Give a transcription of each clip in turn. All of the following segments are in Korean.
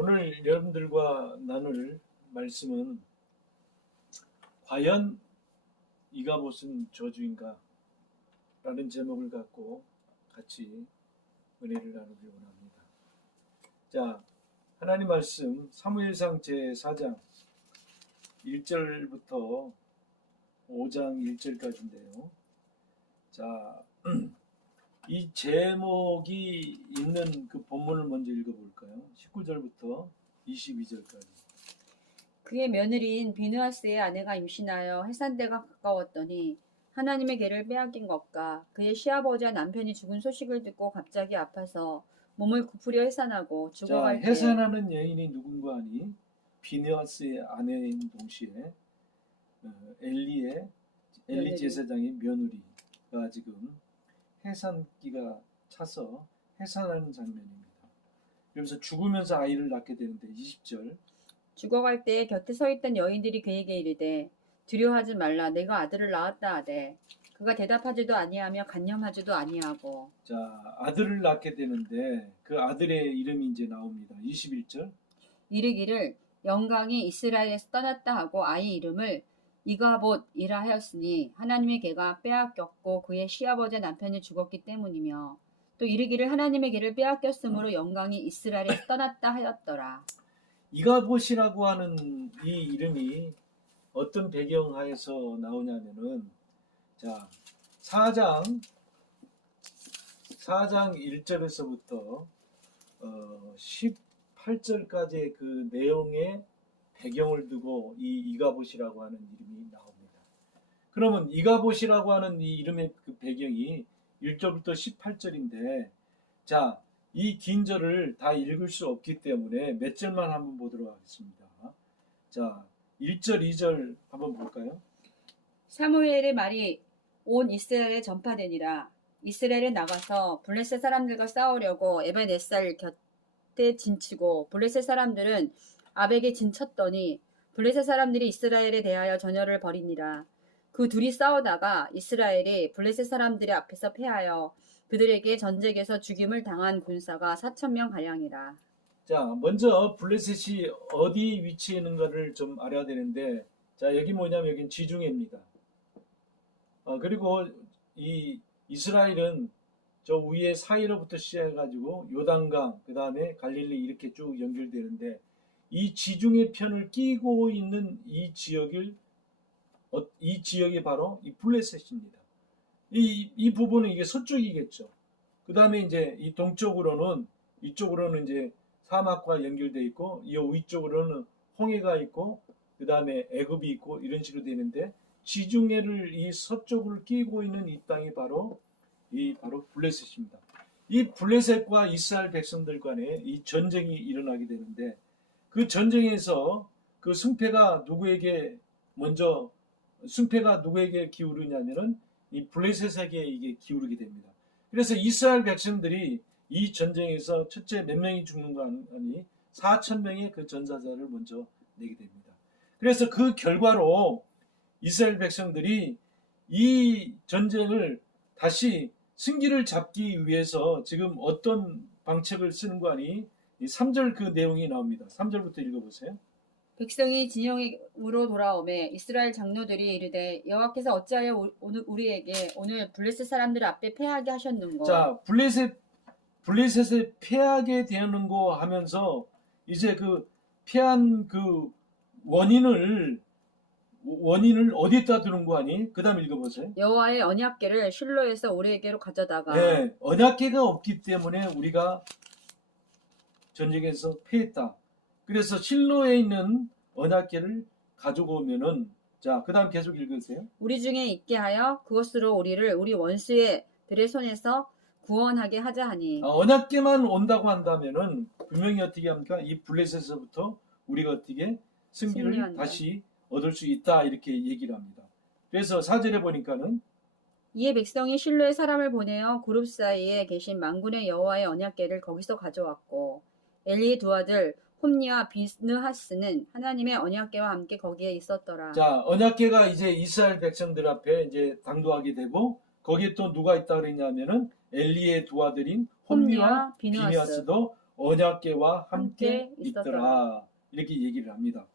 오늘 여러분들과 나눌 말씀은 과연 이가봇은 저주인가? 라는 제목을 갖고 같이 은혜를 나누기 원합니다. 자, 하나님 말씀 사무엘상 제4장 1절부터 5장 1절까지인데요. 자, 이 제목이 있는 그 본문을 먼저 읽어볼까요? 19절부터 22절까지. 그의 며느리인 비느하스의 아내가 임신하여 해산대가 가까웠더니 하나님의 계를 빼앗긴 것과 그의 시아버지와 남편이 죽은 소식을 듣고 갑자기 아파서 몸을 굽으려 해산하고 죽어갈 때 해산하는 여인이 누군가 하니 비느하스의 아내인 동시에 엘리 제사장의 며느리가 지금 해산기가 차서 해산하는 장면입니다. 그러면서 죽으면서 아이를 낳게 되는데 20절. 죽어갈 때 곁에 서 있던 여인들이 그에게 이르되 두려워하지 말라 내가 아들을 낳았다 하되 그가 대답하지도 아니하며 간념하지도 아니하고. 자, 아들을 낳게 되는데 그 아들의 이름이 이제 나옵니다. 21절. 이르기를 영광이 이스라엘에서 떠났다 하고 아이 이름을 이가봇이라 하였으니 하나님의 계가 빼앗겼고 그의 시아버지 남편이 죽었기 때문이며 또 이르기를 하나님의 계를 빼앗겼으므로 영광이 이스라엘에서 떠났다 하였더라. 이가봇이라고 하는 이 이름이 어떤 배경하에서 나오냐면은 자, 4장 1절에서부터 18절까지의 그 내용의 배경을 두고 이 이가봇이라고 하는 이름이 나옵니다. 그러면 이가봇이라고 하는 이 이름의 그 배경이 1절부터 18절인데 자, 이 긴 절을 다 읽을 수 없기 때문에 몇 절만 한번 보도록 하겠습니다. 자, 1절, 2절 한번 볼까요? 사무엘의 말이 온 이스라엘에 전파되니라. 이스라엘에 나가서 블레셋 사람들과 싸우려고 에벤에살 곁에 진치고 블레셋 사람들은 아벡에 진쳤더니 블레셋 사람들이 이스라엘에 대하여 전열을 벌이니라. 그 둘이 싸우다가 이스라엘이 블레셋 사람들의 앞에서 패하여 그들에게 전쟁에서 죽임을 당한 군사가 4,000명 가량이라. 자, 먼저 블레셋이 어디 위치에 있는가를 좀 알아야 되는데, 자, 여기 뭐냐면 여긴 지중해입니다. 그리고 이 이스라엘은 저 위에 사이로부터 시작해가지고 요단강, 그 다음에 갈릴리 이렇게 쭉 연결되는데, 이 지중해 편을 끼고 있는 이 지역이 바로 이 블레셋입니다. 이 부분은 이게 서쪽이겠죠. 그 다음에 이제 이 동쪽으로는 이쪽으로는 이제 사막과 연결되어 있고 이 위쪽으로는 홍해가 있고 그 다음에 애굽이 있고 이런 식으로 되는데 지중해를 이 서쪽을 끼고 있는 이 땅이 바로 블레셋입니다. 이 블레셋과 이스라엘 백성들 간에 이 전쟁이 일어나게 되는데 그 전쟁에서 그 승패가 누구에게 기울으냐면은 이 블레셋에게 이게 기울게 됩니다. 그래서 이스라엘 백성들이 이 전쟁에서 첫째 몇 명이 죽는 거 아니 4,000명의 그 전사자를 먼저 내게 됩니다. 그래서 그 결과로 이스라엘 백성들이 이 전쟁을 다시 승기를 잡기 위해서 지금 어떤 방책을 쓰는 거 아니 3절 그 내용이 나옵니다. 3절부터 읽어보세요. 백성이 진영으로 돌아오매 이스라엘 장로들이 이르되 여호와께서 어찌하여 우리에게 오늘 블레셋 사람들 앞에 패하게 하셨는고. 자, 블레셋에 패하게 되는 거 하면서 이제 그 패한 그 원인을 어디에다 두는 거 아니? 그 다음 읽어보세요. 여호와의 언약궤를 실로에서 우리에게로 가져다가. 네, 언약궤가 없기 때문에 우리가 전쟁에서 패했다. 그래서 실로에 있는 언약궤를 가지고 오면은 자, 그 다음 계속 읽으세요. 우리 중에 있게 하여 그것으로 우리를 우리 원수들의 손에서 구원하게 하자 하니. 언약궤만 온다고 한다면은 분명히 어떻게 합니까? 이 블레셋에서부터 우리가 어떻게 승리를 승리한다. 다시 얻을 수 있다 이렇게 얘기를 합니다. 그래서 4절에 보니까는 이에 백성이 실로에 사람을 보내어 그룹 사이에 계신 만군의 여호와의 언약궤를 거기서 가져왔고 엘리의 두 아들 홈니와 비느하스는 하나님의 언약궤와 함께 거기에 있었더라. 자, 언약궤가 이제 이스라엘 백성들 앞에 이제 당도하게 되고 거기에 또 누가 있다 그랬냐면은 엘리의 두 아들인 홈니와 비느하스도 언약궤와 함께 있더라. 이렇게 얘기를 합니다.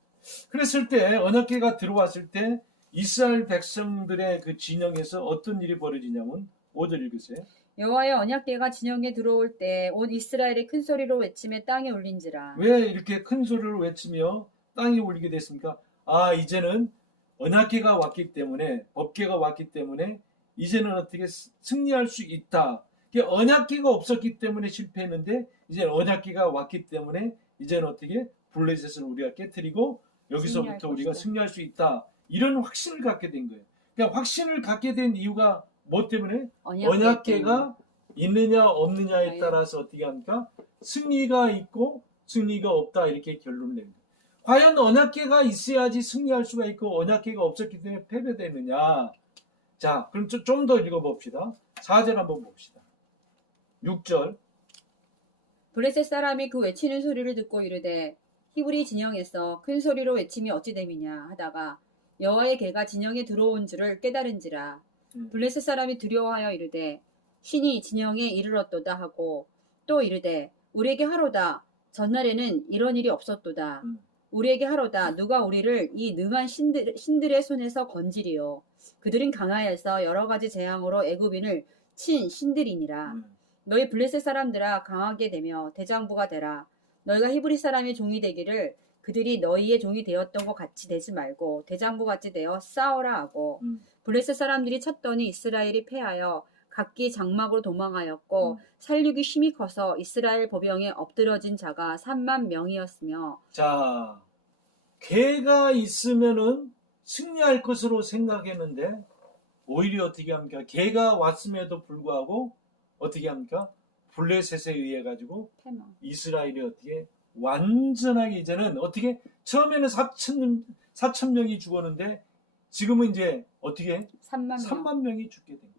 그랬을 때 언약궤가 들어왔을 때 이스라엘 백성들의 그 진영에서 어떤 일이 벌어지냐면 5절 읽으세요. 여호와의 언약궤가 진영에 들어올 때 온 이스라엘이 큰 소리로 외치며 땅에 울린지라. 왜 이렇게 큰 소리를 외치며 땅이 울리게 됐습니까? 아, 이제는 언약궤가 왔기 때문에, 법궤가 왔기 때문에 이제는 어떻게 승리할 수 있다. 언약궤가 없었기 때문에 실패했는데 이제 언약궤가 왔기 때문에 이제는 어떻게 블레셋을 우리가 깨뜨리고 여기서부터 우리가 승리할 수 있다. 이런 확신을 갖게 된 거예요. 그러니까 확신을 갖게 된 이유가 뭐 때문에? 언약궤가 있느냐 없느냐에 따라서 어떻게 합니까? 승리가 있고 승리가 없다 이렇게 결론을 냅니다. 과연 언약궤가 있어야지 승리할 수가 있고 언약궤가 없었기 때문에 패배되느냐? 자, 그럼 좀 더 읽어봅시다. 4절 한번 봅시다. 6절. 블레셋 사람이 그 외치는 소리를 듣고 이르되 히브리 진영에서 큰 소리로 외침이 어찌 됨이냐 하다가 여호와의 궤가 진영에 들어온 줄을 깨달은지라. 블레셋 사람이 두려워하여 이르되 신이 진영에 이르렀도다 하고 또 이르되 우리에게 하로다. 전날에는 이런 일이 없었도다. 우리에게 하로다. 누가 우리를 이 능한 신들의 손에서 건지리요. 그들은 강하여서 여러 가지 재앙으로 애굽인을 친 신들이니라. 너희 블레셋 사람들아 강하게 되며 대장부가 되라. 너희가 히브리 사람의 종이 되기를 그들이 너희의 종이 되었던 것 같이 되지 말고 대장부 같이 되어 싸워라 하고 블레셋 사람들이 쳤더니 이스라엘이 패하여 각기 장막으로 도망하였고 살육이 심히 커서 이스라엘 보병에 엎드러진 자가 3만 명이었으며. 자, 궤가 있으면은 승리할 것으로 생각했는데 오히려 어떻게 합니까? 궤가 왔음에도 불구하고 어떻게 합니까? 블레셋에 의해 가지고 패망. 이스라엘이 어떻게 완전하게 이제는 어떻게 처음에는 4천 명이 죽었는데 지금은 이제 어떻게 3만 명이 죽게 된 거예요.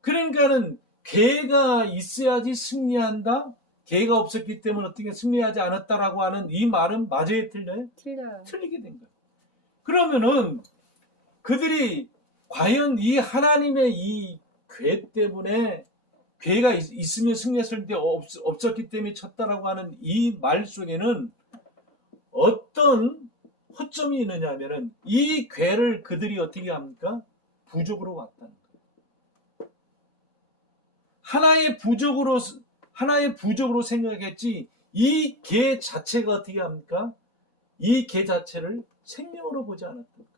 그러니까는 궤가 있어야지 승리한다. 궤가 없었기 때문에 어떻게 승리하지 않았다라고 하는 이 말은 맞아요, 틀려요? 틀려요. 틀리게 된 거예요. 그러면은 그들이 과연 이 하나님의 이 궤 때문에 궤가 있으면 승리했을 때 없었기 때문에 쳤다라고 하는 이 말 속에는 어떤 허점이 있느냐 하면은 이 궤를 그들이 어떻게 합니까? 부족으로 왔다는 거예요. 하나의 부족으로 생각했지 이 궤 자체가 어떻게 합니까? 이 궤 자체를 생명으로 보지 않았다는 거예요.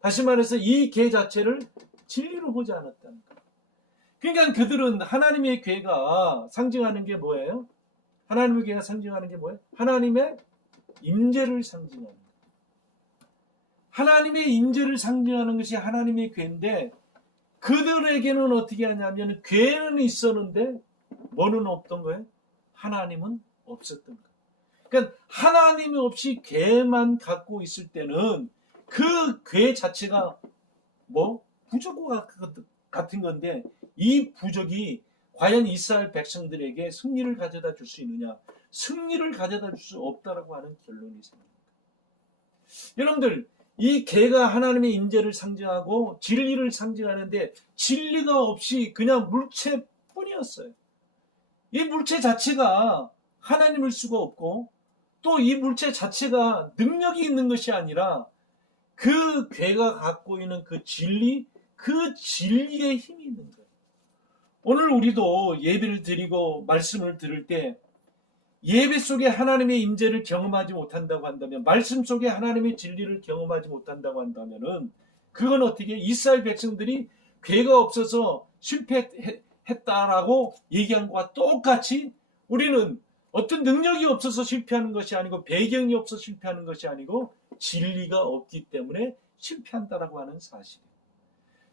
다시 말해서 이 궤 자체를 진리로 보지 않았다는 거예요. 그러니까 그들은 하나님의 궤가 상징하는 게 뭐예요? 하나님의 궤가 상징하는 게 뭐예요? 하나님의 임재를 상징하는 거예요. 하나님의 임재를 상징하는 것이 하나님의 궤인데 그들에게는 어떻게 하냐면 궤는 있었는데 뭐는 없던 거예요? 하나님은 없었던 거예요. 그러니까 하나님이 없이 궤만 갖고 있을 때는 그 궤 자체가 뭐 부족과 같은 건데 이 부족이 과연 이스라엘 백성들에게 승리를 가져다 줄 수 있느냐? 승리를 가져다 줄 수 없다라고 하는 결론이 생깁니다. 여러분들 이 궤가 하나님의 임재를 상징하고 진리를 상징하는데 진리가 없이 그냥 물체뿐이었어요. 이 물체 자체가 하나님일 수가 없고 또 이 물체 자체가 능력이 있는 것이 아니라 그 궤가 갖고 있는 그 진리, 그 진리의 힘이 있는 거예요. 오늘 우리도 예배를 드리고 말씀을 들을 때 예배 속에 하나님의 임재를 경험하지 못한다고 한다면, 말씀 속에 하나님의 진리를 경험하지 못한다고 한다면은 그건 어떻게 이스라엘 백성들이 궤가 없어서 실패했다라고 얘기한 것과 똑같이 우리는 어떤 능력이 없어서 실패하는 것이 아니고 배경이 없어서 실패하는 것이 아니고 진리가 없기 때문에 실패한다라고 하는 사실이에요.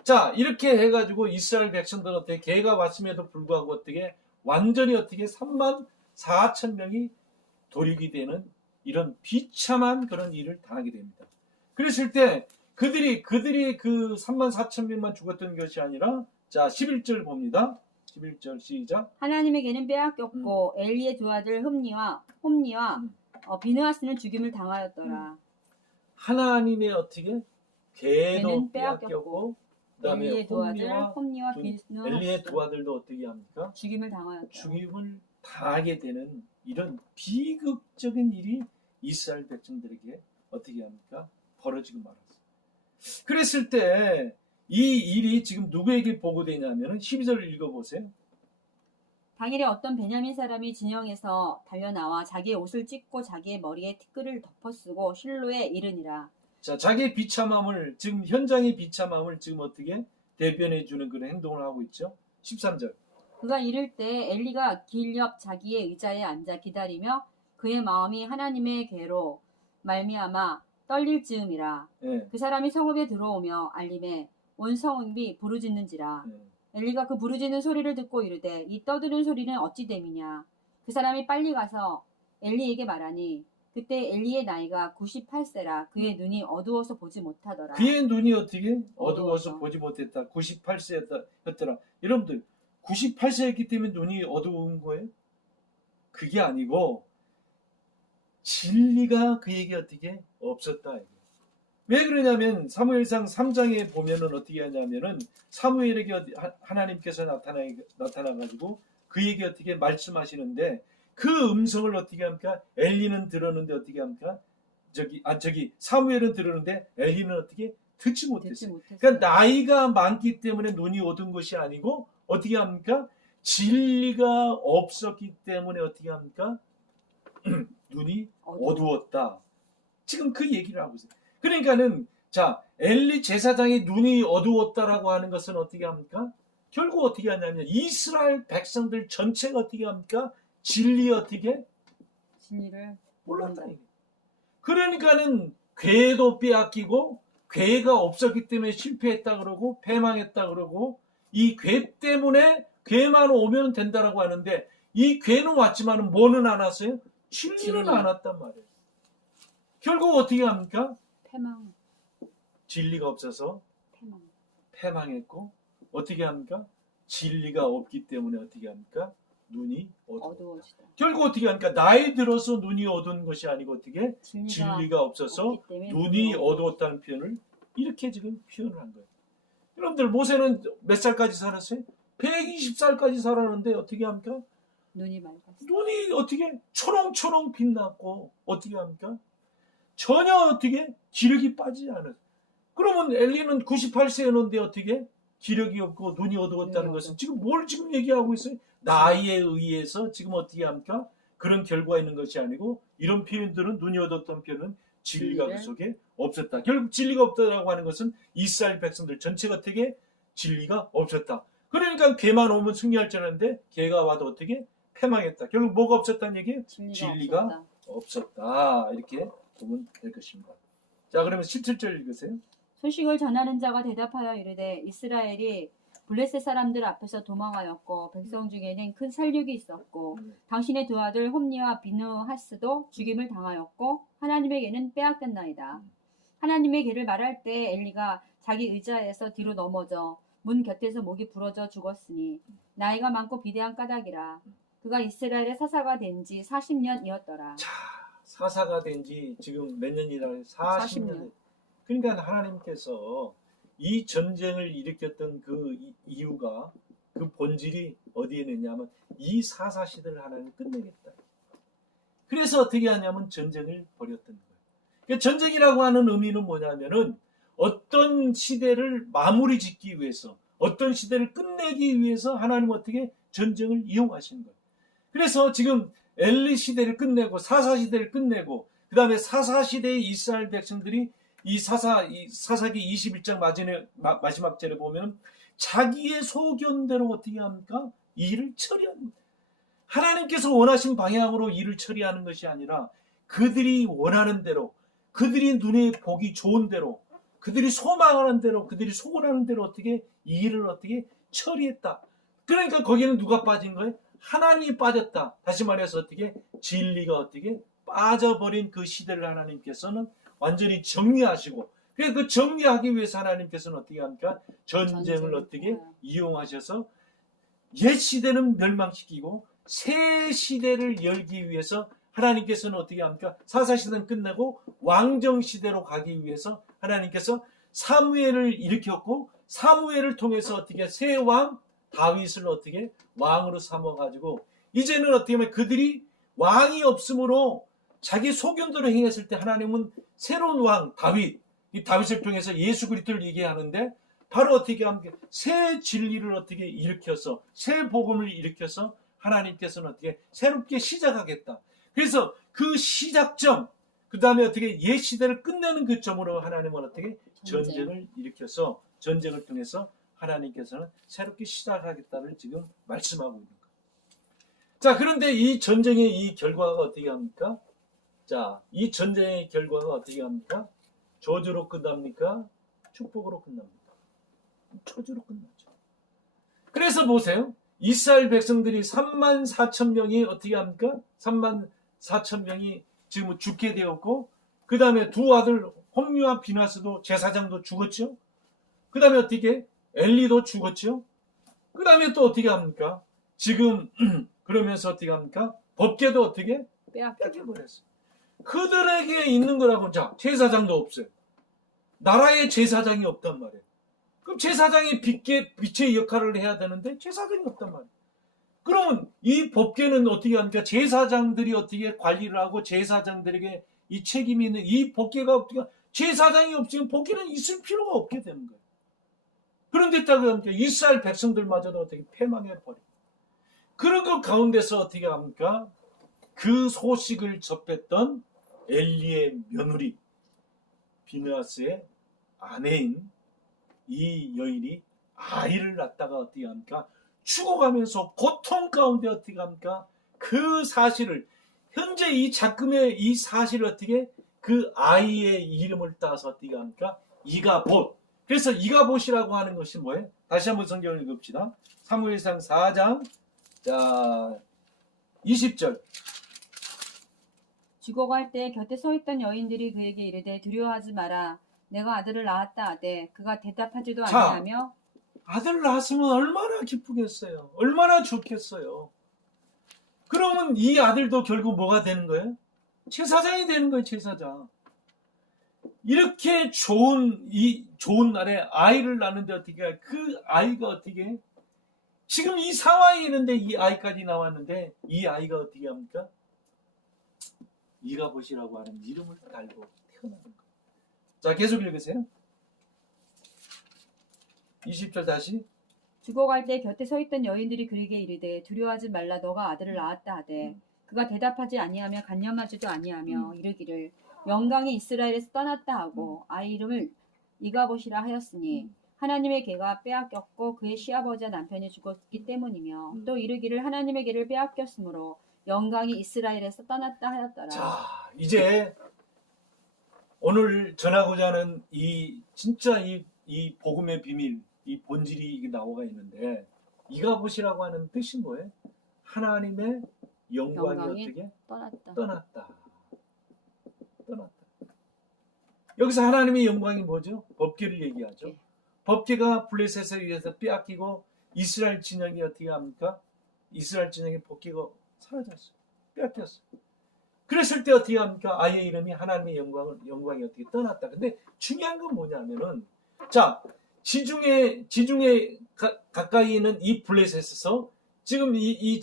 자, 이렇게 해가지고 이스라엘 백성들은 어떻게 궤가 왔음에도 불구하고 어떻게 완전히 어떻게 3만 4천 명이 도륙이 되는 이런 비참한 그런 일을 당하게 됩니다. 그랬을 때 그들이 그 3만 4천 명만 죽었던 것이 아니라 자 11절 봅니다. 11절 시작. 하나님의 궤는 빼앗겼고 엘리의 두 아들 홈니와 비느하스는 죽임을 당하였더라. 하나님의 어떻게 궤도 빼앗겼고 그다음에 엘리의 두 아들 홈니와 비느하스 엘리의 두 아들도 어떻게 합니까? 죽임을 당하였더라. 죽임을 당하게 되는 이런 비극적인 일이 이스라엘 백성들에게 어떻게 합니까? 벌어지고 말았어요. 그랬을 때 이 일이 지금 누구에게 보고되냐면 12절을 읽어보세요. 당일에 어떤 베냐민 사람이 진영에서 달려나와 자기의 옷을 찢고 자기의 머리에 티끌을 덮어쓰고 실로에 이르니라. 자, 자기의 비참함을, 지금 현장의 비참함을 지금 어떻게 대변해 주는 그런 행동을 하고 있죠. 13절. 그가 이를 때 엘리가 길 옆 자기의 의자에 앉아 기다리며 그의 마음이 하나님의 괴로 말미암아 떨릴 즈음이라. 예, 그 사람이 성읍에 들어오며 알림에 온 성읍이 부르짖는지라. 예. 엘리가 그 부르짖는 소리를 듣고 이르되 이 떠드는 소리는 어찌 됨이냐. 그 사람이 빨리 가서 엘리에게 말하니 그때 엘리의 나이가 98세라 그의 눈이 어두워서 보지 못하더라. 그의 눈이 어떻게 어두워서 어두워서. 보지 못했다. 98세였더라. 여러분들 98세였기 때문에 눈이 어두운 거예요? 그게 아니고 진리가 그에게 어떻게 없었다. 왜 그러냐면 사무엘상 3장에 보면은 어떻게 하냐면은 사무엘에게 하나님께서 나타나가지고 그에게 어떻게 말씀하시는데 그 음성을 어떻게 합니까? 엘리는 들었는데 어떻게 합니까? 저기 사무엘은 들었는데 엘리는 어떻게 듣지 못했어요. 그러니까 나이가 많기 때문에 눈이 어두운 것이 아니고 어떻게 합니까? 진리가 없었기 때문에 어떻게 합니까? 눈이 어두웠다. 지금 그 얘기를 하고 있어요. 그러니까는 자 엘리 제사장의 눈이 어두웠다라고 하는 것은 어떻게 합니까? 결국 어떻게 하냐면 이스라엘 백성들 전체가 어떻게 합니까? 진리 어떻게 진리를 몰랐다. 모른다. 그러니까는 괴도 빼앗기고 괴가 없었기 때문에 실패했다 그러고 패망했다 그러고 이 괴 때문에 괴만 오면 된다라고 하는데 이 괴는 왔지만은 뭐는 안 왔어요? 진리는 진리. 안 왔단 말이에요. 결국 어떻게 합니까? 패망. 진리가 없어서 패망. 패망했고 어떻게 합니까? 진리가 없기 때문에 어떻게 합니까? 눈이 어두워지다. 결국 어떻게 합니까? 나이 들어서 눈이 어두운 것이 아니고 어떻게 진리가 없어서 눈이 어두웠다는 표현을 이렇게 지금 표현을 한 거예요. 여러분들 모세는 몇 살까지 살았어요? 120살까지 살았는데 어떻게 합니까? 눈이 맑았어. 눈이 어떻게 초롱초롱 빛났고 어떻게 합니까? 전혀 어떻게 기력이 빠지지 않았어요. 그러면 엘리는 98세였는데 어떻게 기력이 없고 눈이 어두웠다는 것은 지금 뭘 지금 얘기하고 있어요? 나이에 의해서 지금 어떻게 합니까? 그런 결과가 있는 것이 아니고 이런 표현들은 눈이 어두웠던 표현은 진리가 그 속에 없었다. 결국 진리가 없다라고 하는 것은 이스라엘 백성들 전체가 어떻게 진리가 없었다. 그러니까 개만 오면 승리할 줄 알았는데 개가 와도 어떻게 패망했다. 결국 뭐가 없었다는 얘기예요? 진리가 없었다. 이렇게 보면 될 것입니다. 자, 그러면 17절 읽으세요. 소식을 전하는 자가 대답하여 이르되 이스라엘이 블레셋 사람들 앞에서 도망하였고 백성 중에는 큰 살육이 있었고 당신의 두 아들 홈니와 비느하스도 죽임을 당하였고 하나님에게는 빼앗겼나이다. 하나님의 길을 말할 때 엘리가 자기 의자에서 뒤로 넘어져 문 곁에서 목이 부러져 죽었으니 나이가 많고 비대한 까닭이라. 그가 이스라엘의 사사가 된 지 40년이었더라. 자, 사사가 된 지 지금 몇 년이라고 해요? 40년. 그러니까 하나님께서 이 전쟁을 일으켰던 그 이유가 그 본질이 어디에 있느냐면 이 사사 시대를 하나님 끝내겠다. 그래서 어떻게 하냐면 전쟁을 벌였던 거예요. 그러니까 전쟁이라고 하는 의미는 뭐냐면은 어떤 시대를 마무리 짓기 위해서 어떤 시대를 끝내기 위해서 하나님 어떻게 전쟁을 이용하시는 거예요. 그래서 지금 엘리 시대를 끝내고 사사 시대를 끝내고 그 다음에 사사 시대의 이스라엘 백성들이 이 사사기 21장 마지막 절에 보면 자기의 소견대로 어떻게 합니까? 일을 처리합니다. 하나님께서 원하신 방향으로 일을 처리하는 것이 아니라 그들이 원하는 대로 그들이 눈에 보기 좋은 대로 그들이 소망하는 대로 그들이 소원하는 대로 어떻게 일을 어떻게 처리했다. 그러니까 거기는 누가 빠진 거예요? 하나님이 빠졌다. 다시 말해서 어떻게 진리가 어떻게 빠져버린 그 시대를 하나님께서는 완전히 정리하시고 그래서 그 정리하기 위해서 하나님께서는 어떻게 합니까? 전쟁을 어떻게 이용하셔서 옛 시대는 멸망시키고 새 시대를 열기 위해서 하나님께서는 어떻게 합니까? 사사시대는 끝내고 왕정시대로 가기 위해서 하나님께서 사무엘을 일으켰고 사무엘을 통해서 어떻게 새 왕 다윗을 어떻게 왕으로 삼아가지고 이제는 어떻게 보면 그들이 왕이 없으므로 자기 소견대로 행했을 때 하나님은 새로운 왕 다윗, 이 다윗을 통해서 예수 그리스도를 얘기하는데 바로 어떻게 하면 새 진리를 어떻게 일으켜서 새 복음을 일으켜서 하나님께서는 어떻게 새롭게 시작하겠다. 그래서 그 시작점, 그 다음에 어떻게 옛 시대를 끝내는 그 점으로 하나님은 어떻게 전쟁을 일으켜서 전쟁을 통해서 하나님께서는 새롭게 시작하겠다를 지금 말씀하고 있는 거예요. 자, 그런데 이 전쟁의 이 결과가 어떻게 합니까? 자, 이 전쟁의 결과가 어떻게 합니까? 저주로 끝납니까? 축복으로 끝납니까? 저주로 끝나죠. 그래서 보세요. 이스라엘 백성들이 34,000명이 어떻게 합니까? 34,000명이 지금 죽게 되었고, 그 다음에 두 아들 홈리와 비나스도 제사장도 죽었죠. 그 다음에 어떻게 엘리도 죽었죠. 그 다음에 또 어떻게 합니까? 지금 그러면서 어떻게 합니까? 법궤도 어떻게 빼앗겨버렸어요. 그들에게 있는 거라고. 자, 제사장도 없어요. 나라에 제사장이 없단 말이에요. 그럼 제사장이 빛의 역할을 해야 되는데 제사장이 없단 말이에요. 그러면 이 법궤는 어떻게 합니까? 제사장들이 어떻게 관리를 하고 제사장들에게 이 책임이 있는 이 법궤가 어떻게 제사장이 없으면 법궤는 있을 필요가 없게 되는 거예요. 그런데 딱 이스라엘 백성들마저도 어떻게 패망해버려요. 그런 것 가운데서 어떻게 합니까? 그 소식을 접했던 엘리의 며느리 비느하스의 아내인 이 여인이 아이를 낳다가 어떻게 합니까? 죽어가면서 고통 가운데 어떻게 합니까? 그 사실을 현재 이 작금의 이 사실을 어떻게 그 아이의 이름을 따서 어떻게 합니까? 이가봇. 그래서 이가봇이라고 하는 것이 뭐예요? 다시 한번 성경을 읽읍시다. 사무엘상 4장 자 20절. 죽어갈 때 곁에 서 있던 여인들이 그에게 이르되 두려워하지 마라. 내가 아들을 낳았다 하되 그가 대답하지도 아니하며. 아들 낳았으면 얼마나 기쁘겠어요. 얼마나 좋겠어요. 그러면 이 아들도 결국 뭐가 되는 거예요? 제사장이 되는 거예요. 제사장. 이렇게 좋은 날에 아이를 낳는데 어떻게 그 아이가 어떻게 지금 이 상황이 있는데 이 아이까지 나왔는데 이 아이가 어떻게 합니까? 이가봇이라고 하는 이름을 달고 태어나는 거예요. 자, 계속 읽으세요. 20절 다시. 죽어갈 때 곁에 서 있던 여인들이 그에게 이르되 두려워하지 말라. 너가 아들을 낳았다 하되 그가 대답하지 아니하며 간념하지도 아니하며 이르기를 영광이 이스라엘에서 떠났다 하고 아이 이름을 이가봇이라 하였으니 하나님의 계가 빼앗겼고 그의 시아버지와 남편이 죽었기 때문이며 또 이르기를 하나님의 계를 빼앗겼으므로 영광이 이스라엘에서 떠났다 하였더라. 자, 이제 오늘 전하고자 하는 진짜 이 복음의 비밀, 이 본질이 나오가 있는데 이가봇이라고 하는 뜻이 뭐예요? 하나님의 영광이 어떻게 떠났다. 여기서 하나님의 영광이 뭐죠? 법궤를 얘기하죠. 네. 법궤가 블레셋에 의해서 빼앗기고 이스라엘 진영이 어떻게 합니까? 이스라엘 진영의 법궤가 사라졌어요. 빼앗겼어요. 그랬을 때 어떻게 합니까? 아이의 이름이 하나님의 영광이 어떻게 떠났다. 근데 중요한 건 뭐냐면은, 자, 지중해 가까이 있는 이 블레셋에서 지금 이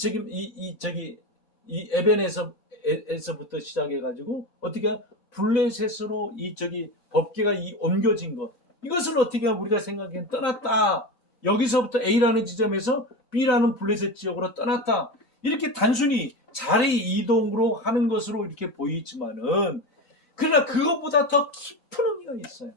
에벤에서부터 시작해가지고 어떻게 블레셋으로 법궤가 옮겨진 것. 이것을 어떻게 우리가 생각해 떠났다. 여기서부터 A라는 지점에서 B라는 블레셋 지역으로 떠났다. 이렇게 단순히 자리 이동으로 하는 것으로 이렇게 보이지만은 그러나 그것보다 더 깊은 의미가 있어요.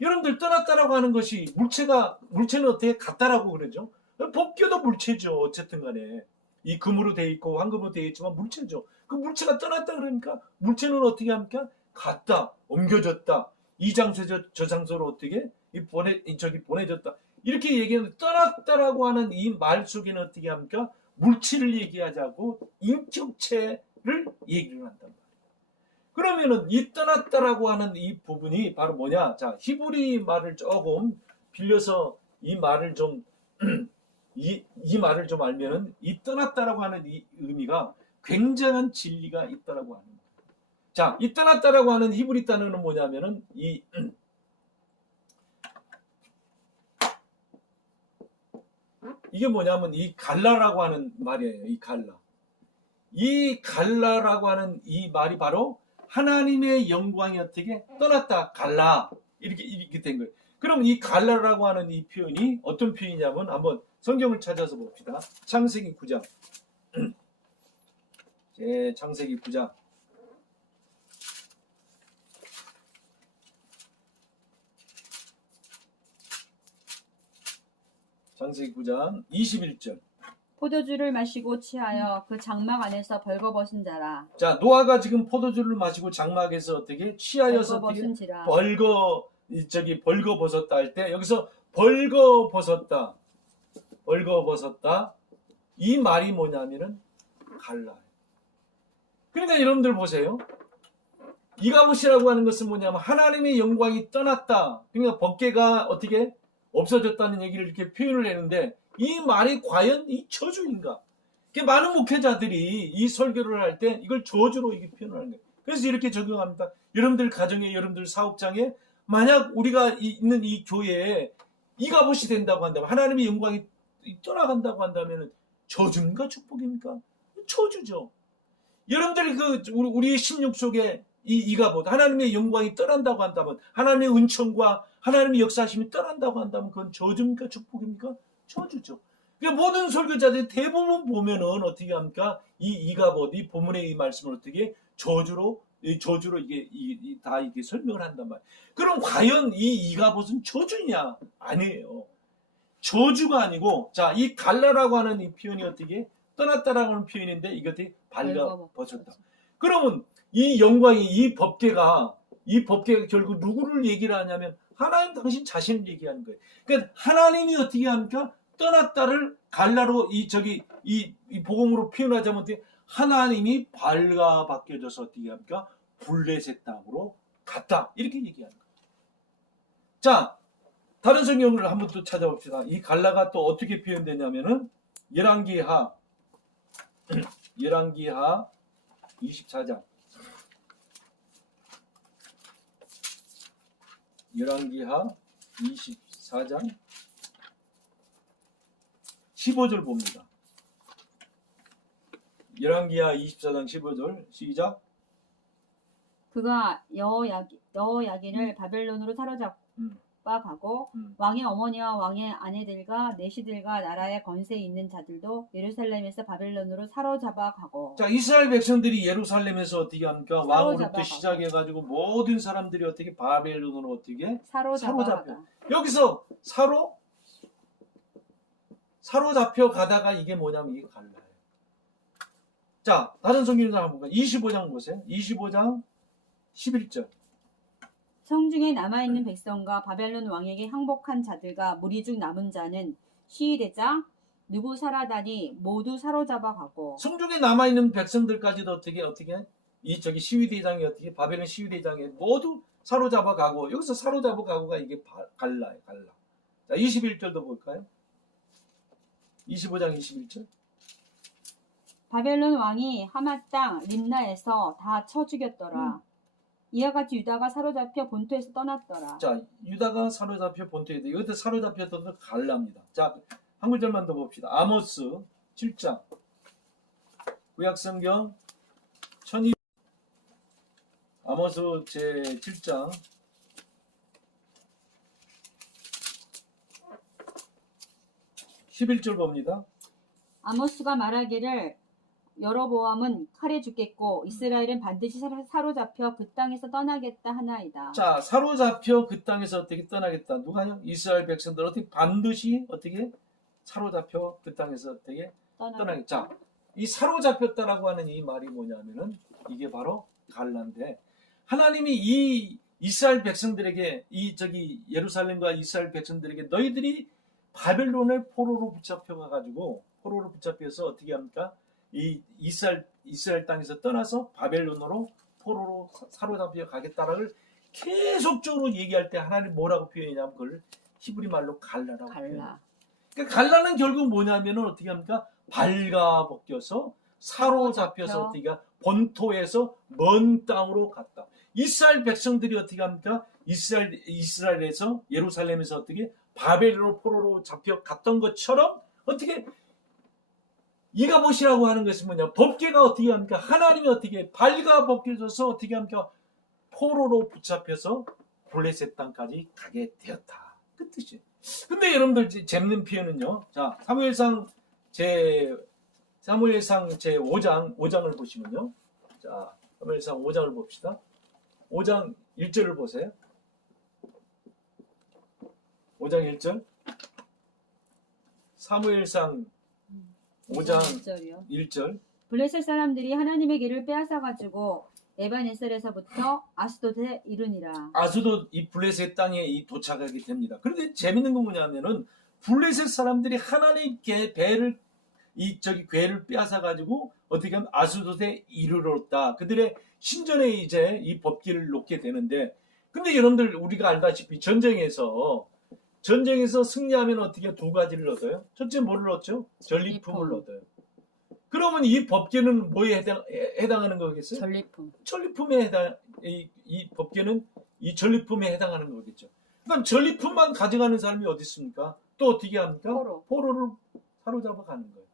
여러분들 떠났다라고 하는 것이 물체는 어떻게 같다라고 그러죠? 법궤도 물체죠. 어쨌든 간에 이 금으로 되어 있고 황금으로 되어 있지만 물체죠. 그 물체가 떠났다 그러니까 물체는 어떻게 합니까? 갔다, 옮겨졌다. 이 장소에서 저 장소로 어떻게 보내졌다. 이렇게 얘기하는 떠났다라고 하는 이 말 속에는 어떻게 합니까? 물질을 얘기하자고 인격체를 얘기를 한단 말이에요. 그러면은 이 떠났다라고 하는 이 부분이 바로 뭐냐? 자, 히브리 말을 조금 빌려서 이 말을 좀 이 말을 좀 알면은 이 떠났다라고 하는 이 의미가 굉장한 진리가 있다라고 하는 거예요. 자, 이 떠났다라고 하는 히브리 단어는 뭐냐면은 이게 뭐냐면 이 갈라라고 하는 말이에요. 이 갈라. 이 갈라라고 하는 이 말이 바로 하나님의 영광이 어떻게 떠났다. 갈라. 이렇게 된 거예요. 그럼 이 갈라라고 하는 이 표현이 어떤 표현이냐면 한번 성경을 찾아서 봅시다. 창세기 9장. 창세기 9장. 창세기 9장 21절. 포도주를 마시고 취하여 그 장막 안에서 벌거벗은 자라. 자, 노아가 지금 포도주를 마시고 장막에서 어떻게 취하여서 어떻게 벌거벗은지라. 벌거벗었다 할 때 여기서 벌거벗었다 이 말이 뭐냐면은 갈라. 그러니까 여러분들 보세요. 이가봇이라고 하는 것은 뭐냐면 하나님의 영광이 떠났다. 그러니까 법궤가 어떻게 없어졌다는 얘기를 이렇게 표현을 했는데 이 말이 과연 이 저주인가? 많은 목회자들이 이 설교를 할 때 이걸 저주로 이렇게 표현하는 거예요. 그래서 이렇게 적용합니다. 여러분들 가정에, 여러분들 사업장에 만약 우리가 있는 이 교회에 이가봇이 된다고 한다면, 하나님의 영광이 떠나간다고 한다면 저주인가 축복입니까? 저주죠. 여러분들이 우리의 심령 속에 이가봇, 하나님의 영광이 떠난다고 한다면, 하나님의 은총과 하나님의 역사심이 떠난다고 한다면 그건 저주입니까 축복입니까? 저주죠. 그러니까 모든 설교자들이 대부분 보면은 어떻게 합니까? 이가봇, 이 본문의 이 말씀을 어떻게 저주로 다 이게 설명을 한단 말이에요. 그럼 과연 이 이가봇은 저주냐? 아니에요. 저주가 아니고, 자, 이 갈라라고 하는 이 표현이 어떻게 떠났다라고 하는 표현인데 이것이 벌거벗었다. 그러면 이 영광이 이 법궤가 결국 누구를 얘기를 하냐면 하나님 당신 자신을 얘기하는 거예요. 그러니까 하나님이 어떻게 합니까? 떠났다를 갈라로 이 복음으로 표현하자면 어떻게 하나님이 발가 바뀌어져서 어떻게 합니까? 블레셋 땅으로 갔다. 이렇게 얘기하는 거예요. 자, 다른 성경을 한번 또 찾아봅시다. 이 갈라가 또 어떻게 표현되냐면은 열왕기하 24장. 열왕기하 24장 15절 봅니다. 열왕기하 24장 15절 시작. 그가 여호야긴을 바벨론으로 사로잡아 가고 왕의 어머니와 왕의 아내들과 내시들과 나라의 권세 있는 자들도 예루살렘에서 바벨론으로 사로잡아 가고. 자, 이스라엘 백성들이 예루살렘에서 어떻게 합니까? 왕으로부터 시작해가지고 모든 사람들이 어떻게 바벨론으로 어떻게 사로잡혀. 여기서 사로잡혀 가다가 이게 뭐냐면 이게 갈라요. 자, 다른 성경을 한번 볼까요? 25장 보세요. 25장 11절. 성중에 남아있는 백성과 바벨론 왕에게 항복한 자들과 무리 중 남은 자는 시위대장 느부사라단이 모두 사로잡아 가고. 성중에 남아있는 백성들까지도 어떻게 시위대장이 어떻게 바벨론 시위대장이 모두 사로잡아 가고. 여기서 사로잡아 가고가 이게 갈라요. 갈라. 자, 21절도 볼까요? 25장 21절. 바벨론 왕이 하마 땅 림나에서 다 쳐 죽였더라. 이와 같이 유다가 사로잡혀 본토에서 떠났더라. 자, 유다가 사로잡혀 본토에 돼. 이것도 사로잡혔던 갈라입니다. 자, 한 구절만 더 봅시다. 아모스 7장. 구약성경 1200. 아모스 제 7장 11절 봅니다. 아모스가 말하기를 여로보암은 칼에 죽겠고 이스라엘은 반드시 사로잡혀 그 땅에서 떠나겠다 하나이다. 자, 사로잡혀 그 땅에서 어떻게 떠나겠다. 누가요? 이스라엘 백성들 어떻게 반드시 어떻게 사로잡혀 그 땅에서 어떻게 떠나겠다. 자, 이 사로잡혔다라고 하는 이 말이 뭐냐면은 이게 바로 갈라인데, 하나님이 이 이스라엘 백성들에게 예루살렘과 이스라엘 백성들에게 너희들이 바벨론의 포로로 붙잡혀서 어떻게 합니까? 이 이스라엘 땅에서 떠나서 바벨론으로 포로로 사로잡혀 가겠다라를 계속적으로 얘기할 때 하나님 뭐라고 표현하냐면 그걸 히브리 말로 갈라라고 표현해요. 그러니까 갈라는 결국 뭐냐면은 어떻게 합니까? 발가벗겨서 사로잡혀서 어떻게 본토에서 먼 땅으로 갔다. 이스라엘 백성들이 어떻게 합니까? 이스라엘에서 예루살렘에서 어떻게 바벨론 포로로 잡혀 갔던 것처럼 어떻게 이가봇이라고 하는 것이 뭐냐? 법궤가 어떻게 합니까? 하나님이 어떻게 발가 벗겨져서 어떻게 합니까? 포로로 붙잡혀서 블레셋 땅까지 가게 되었다. 그 뜻이에요. 근데 여러분들 재밌는 표현은요. 자, 사무엘상 제 5장을 보시면요. 자, 사무엘상 5장을 봅시다. 5장 1절을 보세요. 5장 1절. 사무엘상 5장 1절. 블레셋 사람들이 하나님의 길을 빼앗아가지고 에벤에셀에서부터 아스돗에 이르니라. 아스돗 이 블레셋 땅에 도착하게 됩니다. 그런데 재밌는 건 뭐냐면은 블레셋 사람들이 하나님께 궤를 빼앗아 가지고 어떻게 하면 아스돗에 이르렀다. 그들의 신전에 이제 이 법궤를 놓게 되는데, 근데 여러분들 우리가 알다시피 전쟁에서 승리하면 어떻게 두 가지를 얻어요? 첫째 뭐를 얻죠? 전리품을 얻어요. 그러면 이 법궤는 뭐에 해당하는 거겠어요? 전리품에 이 법궤는 이 전리품에 해당하는 거겠죠. 그럼 전리품만 가져가는 사람이 어디 있습니까? 또 어떻게 합니까? 포로를 사로잡아 가는 거예요.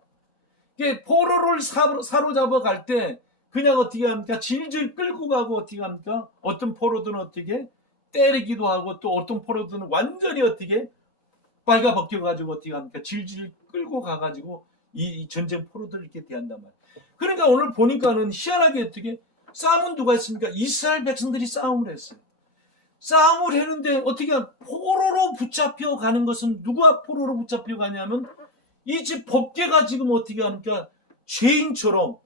이게 포로를 사로잡아 갈 때 그냥 어떻게 합니까? 질질 끌고 가고 어떻게 합니까? 어떤 포로들은 어떻게 때리기도 하고, 또 어떤 포로들은 완전히 어떻게 빨가 벗겨가지고 어떻게 합니까? 질질 끌고 가가지고 이 전쟁 포로들을 이렇게 대한단 말이에요. 그러니까 오늘 보니까는 희한하게 어떻게 싸움은 누가 했습니까? 이스라엘 백성들이 싸움을 했어요. 싸움을 했는데 어떻게 포로로 붙잡혀 가는 것은 누가 포로로 붙잡혀 가냐면 이 집 법궤가 지금 어떻게 합니까? 죄인처럼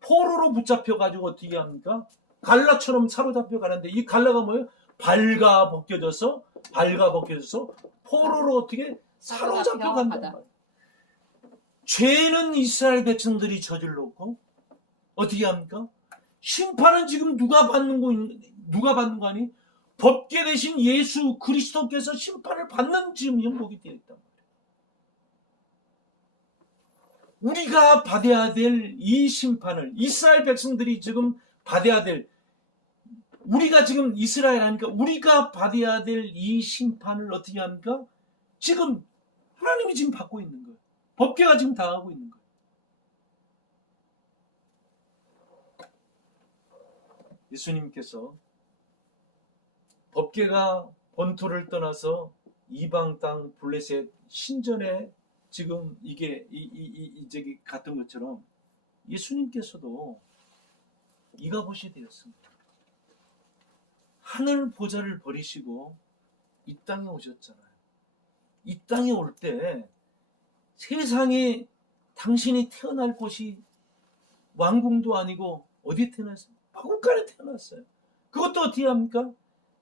포로로 붙잡혀 가지고 어떻게 합니까? 갈라처럼 사로잡혀 가는데, 이 갈라가 뭐예요? 발가 벗겨져서 포로로 어떻게 사로잡혀 간단 말이에요. 죄는 이스라엘 백성들이 저질렀고 어떻게 합니까? 심판은 지금 누가 받는 거 아니? 법궤 대신 예수 그리스도께서 심판을 받는 지금 형국이 되어 있단 말이에요. 우리가 받아야 될 이 심판을 이스라엘 백성들이 지금 받아야 될, 우리가 지금 이스라엘 하니까 우리가 받아야 될 이 심판을 어떻게 합니까? 지금 하나님이 지금 받고 있는 거예요. 법궤가 지금 당하고 있는 거예요. 예수님께서 법궤가 본토를 떠나서 이방 땅 블레셋 신전에 지금 이게 저기 갔던 것처럼 예수님께서도 이가봇이 되었습니다. 하늘 보좌를 버리시고 이 땅에 오셨잖아요. 이 땅에 올 때 세상에 당신이 태어날 곳이 왕궁도 아니고 어디 태어났어요? 마국간에 태어났어요. 그것도 어떻게 합니까?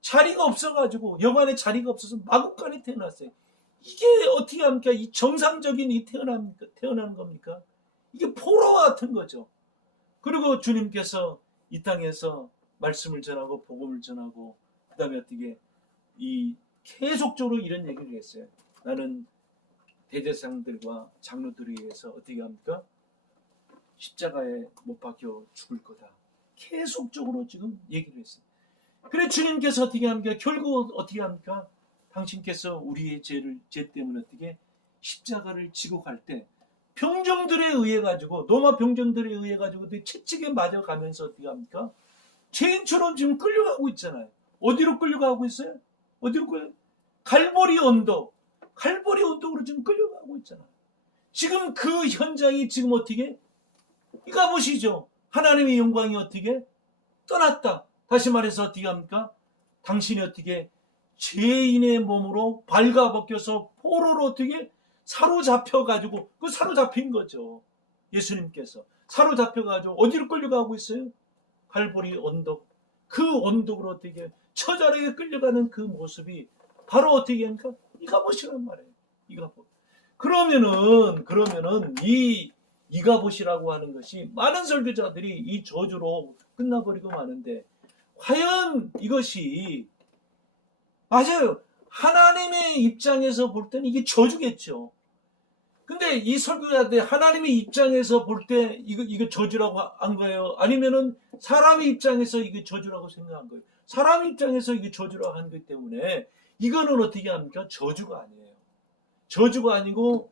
자리가 없어가지고, 여관에 자리가 없어서 마국간에 태어났어요. 이게 어떻게 합니까? 이 정상적인 태어나는 겁니까? 이게 포로와 같은 거죠. 그리고 주님께서 이 땅에서 말씀을 전하고 복음을 전하고, 그 다음에 어떻게 계속적으로 이런 얘기를 했어요. 나는 대제사장들과 장로들에 의해서 어떻게 합니까? 십자가에 못 박혀 죽을 거다. 계속적으로 지금 얘기를 했어요. 그래 주님께서 어떻게 합니까? 결국 어떻게 합니까? 당신께서 우리의 죄 때문에 어떻게 십자가를 지고 갈 때 병정들에 의해 가지고, 로마 병정들에 의해 가지고 채찍에 맞아가면서 어떻게 합니까? 죄인처럼 지금 끌려가고 있잖아요. 어디로 끌려가고 있어요? 갈보리 언덕으로 지금 끌려가고 있잖아요. 지금 그 현장이 지금 어떻게 이가봇이죠. 하나님의 영광이 어떻게 떠났다. 다시 말해서 어떻게 합니까? 당신이 어떻게 죄인의 몸으로 발가벗겨서 포로로 어떻게 사로잡혀가지고, 그 사로잡힌 거죠. 예수님께서 사로잡혀가지고 어디로 끌려가고 있어요? 갈보리 언덕. 그 언덕으로 어떻게 처절하게 끌려가는 그 모습이 바로 어떻게 합니까? 이가봇이란 말이에요. 이가봇. 그러면은 이 이가봇이라고 하는 것이 많은 설교자들이 이 저주로 끝나버리고 마는데, 과연 이것이 맞아요. 하나님의 입장에서 볼 때는 이게 저주겠죠. 근데 이 설교자들 하나님의 입장에서 볼 때 이거 저주라고 한 거예요? 아니면은 사람의 입장에서 이게 저주라고 생각한 거예요? 사람의 입장에서 이게 저주라고 한 거기 때문에 이거는 어떻게 합니까? 저주가 아니에요. 저주가 아니고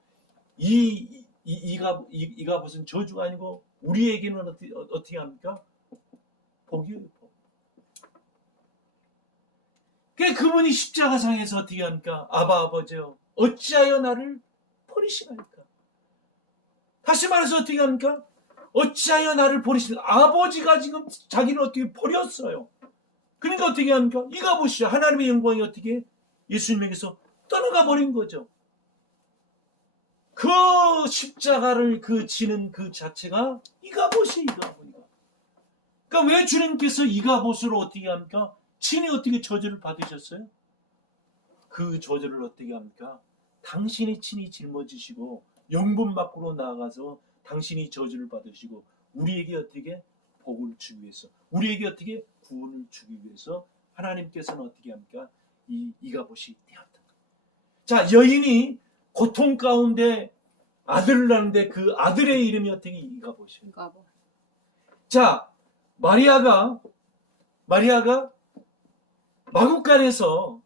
이 이가 무슨 저주가 아니고 우리에게는 어떻게 합니까? 복이에요. 복. 그분이 십자가상에서 어떻게 합니까? 아바 아버지여 어찌하여 나를 버리시나이까? 다시 말해서 어떻게 합니까? 어찌하여 나를 버리시나? 아버지가 지금 자기를 어떻게 버렸어요. 그러니까 어떻게 합니까? 이가 보시죠. 하나님의 영광이 어떻게 예수님에게서 떠나가 버린 거죠. 그 십자가를 지는 그 자체가 이가봇이 이가봇이가. 그러니까 왜 주님께서 이가봇으로 어떻게 합니까? 친히 어떻게 저주를 받으셨어요? 그 저주를 어떻게 합니까? 당신이 친히 짊어지시고 영분 밖으로 나아가서 당신이 저주를 받으시고 우리에게 어떻게 복을 주기 위해서, 우리에게 어떻게 구원을 주기 위해서 하나님께서는 어떻게 합니까? 이가봇이 되었다. 자, 여인이 고통 가운데 아들을 낳는데 그 아들의 이름이 어떻게 이가봇이에요? 이가봇. 자, 마리아가 마구간에서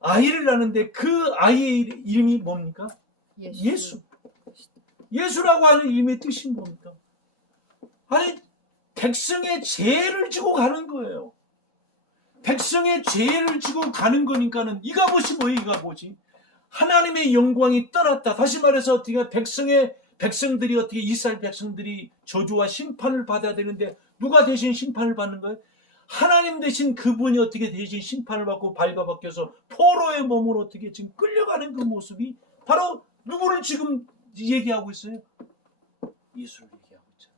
아이를 낳는데 그 아이의 이름이 뭡니까? 예수. 예수라고 하는 이름의 뜻이 뭡니까? 아니, 백성의 죄를 지고 가는 거예요. 백성의 죄를 지고 가는 거니까는 이가봇이 뭐예요? 이가봇이 하나님의 영광이 떠났다. 다시 말해서 어떻게 백성들이 어떻게 이스라엘 백성들이 저주와 심판을 받아야 되는데 누가 대신 심판을 받는 거예요? 하나님 대신 그분이 어떻게 대신 심판을 받고 밟아벗겨서 포로의 몸으로 어떻게 지금 끌려가는 그 모습이 바로 누구를 지금 얘기하고 있어요? 예수를 얘기하고 있잖아요.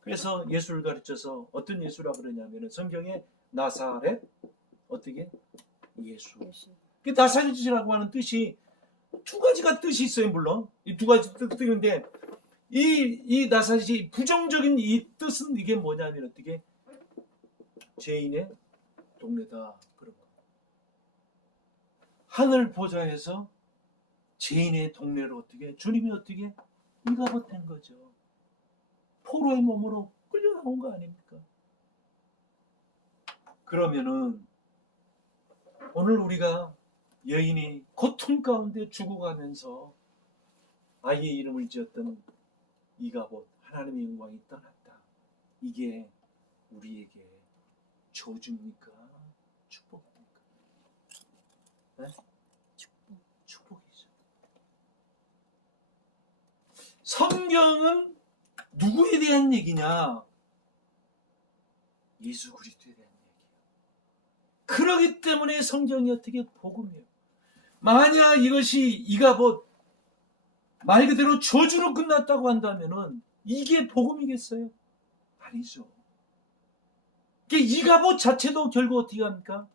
그래서 예수를 가르쳐서 어떤 예수라 그러냐면 성경에 나사렛 어떻게? 예수. 그 나사렛이라고 하는 뜻이 두 가지가 뜻이 있어요. 물론 이 두 가지 뜻인데 이 나사렛이 부정적인 이 뜻은 이게 뭐냐면 어떻게? 죄인의 동네다 그런 거. 하늘 보좌에서 죄인의 동네로 어떻게 주님이 어떻게 이가봇된 거죠. 포로의 몸으로 끌려 나온 거 아닙니까? 그러면은 오늘 우리가 여인이 고통 가운데 죽어가면서 아이의 이름을 지었던 이가봇, 하나님의 영광이 떠났다. 이게 우리에게 저주입니까? 축복입니까? 네? 축복이죠. 성경은 누구에 대한 얘기냐? 예수 그리스도에 대한 얘기예요. 그러기 때문에 성경이 어떻게 복음이에요. 만약 이것이 이가봇 말 그대로 저주로 끝났다고 한다면은 이게 복음이겠어요? 아니죠. 이가봇 자체도 결국 어떻게 합니까?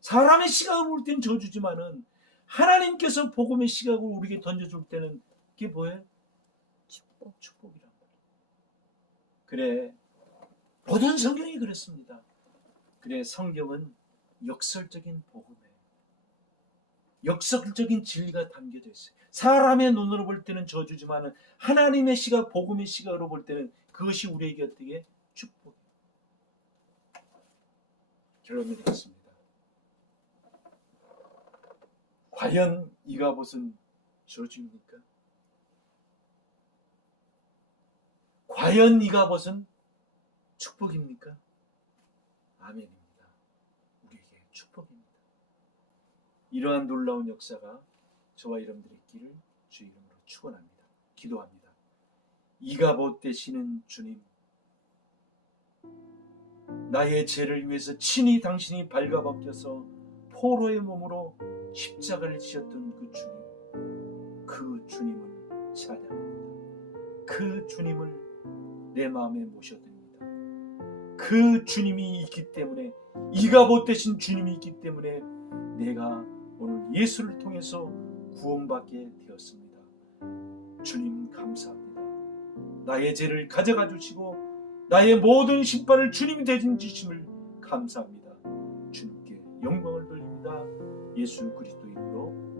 사람의 시각으로 볼 땐 저주지만은 하나님께서 복음의 시각으로 우리에게 던져줄 때는 그게 뭐예요? 축복이란 말이에요. 그래, 모든 성경이 그렇습니다. 그래, 성경은 역설적인 복음이에요. 역설적인 진리가 담겨져 있어요. 사람의 눈으로 볼 때는 저주지만은 하나님의 시각, 복음의 시각으로 볼 때는 그것이 우리에게 어떻게 축복이에요. 결론이 되겠습니다. 과연 이가봇은 저주입니까? 과연 이가봇은 축복입니까? 아멘입니다. 우리에게 축복입니다. 이러한 놀라운 역사가 저와 여러분들의 길을 주의 이름으로 축원합니다. 기도합니다. 이가봇 되시는 주님, 나의 죄를 위해서 친히 당신이 발가벗겨서 포로의 몸으로 십자가를 지셨던 그 주님을 찬양합니다. 그 주님을 내 마음에 모셔듭니다. 그 주님이 있기 때문에, 이가봇 되신 주님이 있기 때문에 내가 오늘 예수를 통해서 구원받게 되었습니다. 주님 감사합니다. 나의 죄를 가져가 주시고 나의 모든 심판을 주님이 대신 지심을 감사합니다. 주님께 영광을 돌립니다. 예수 그리스도 이름으로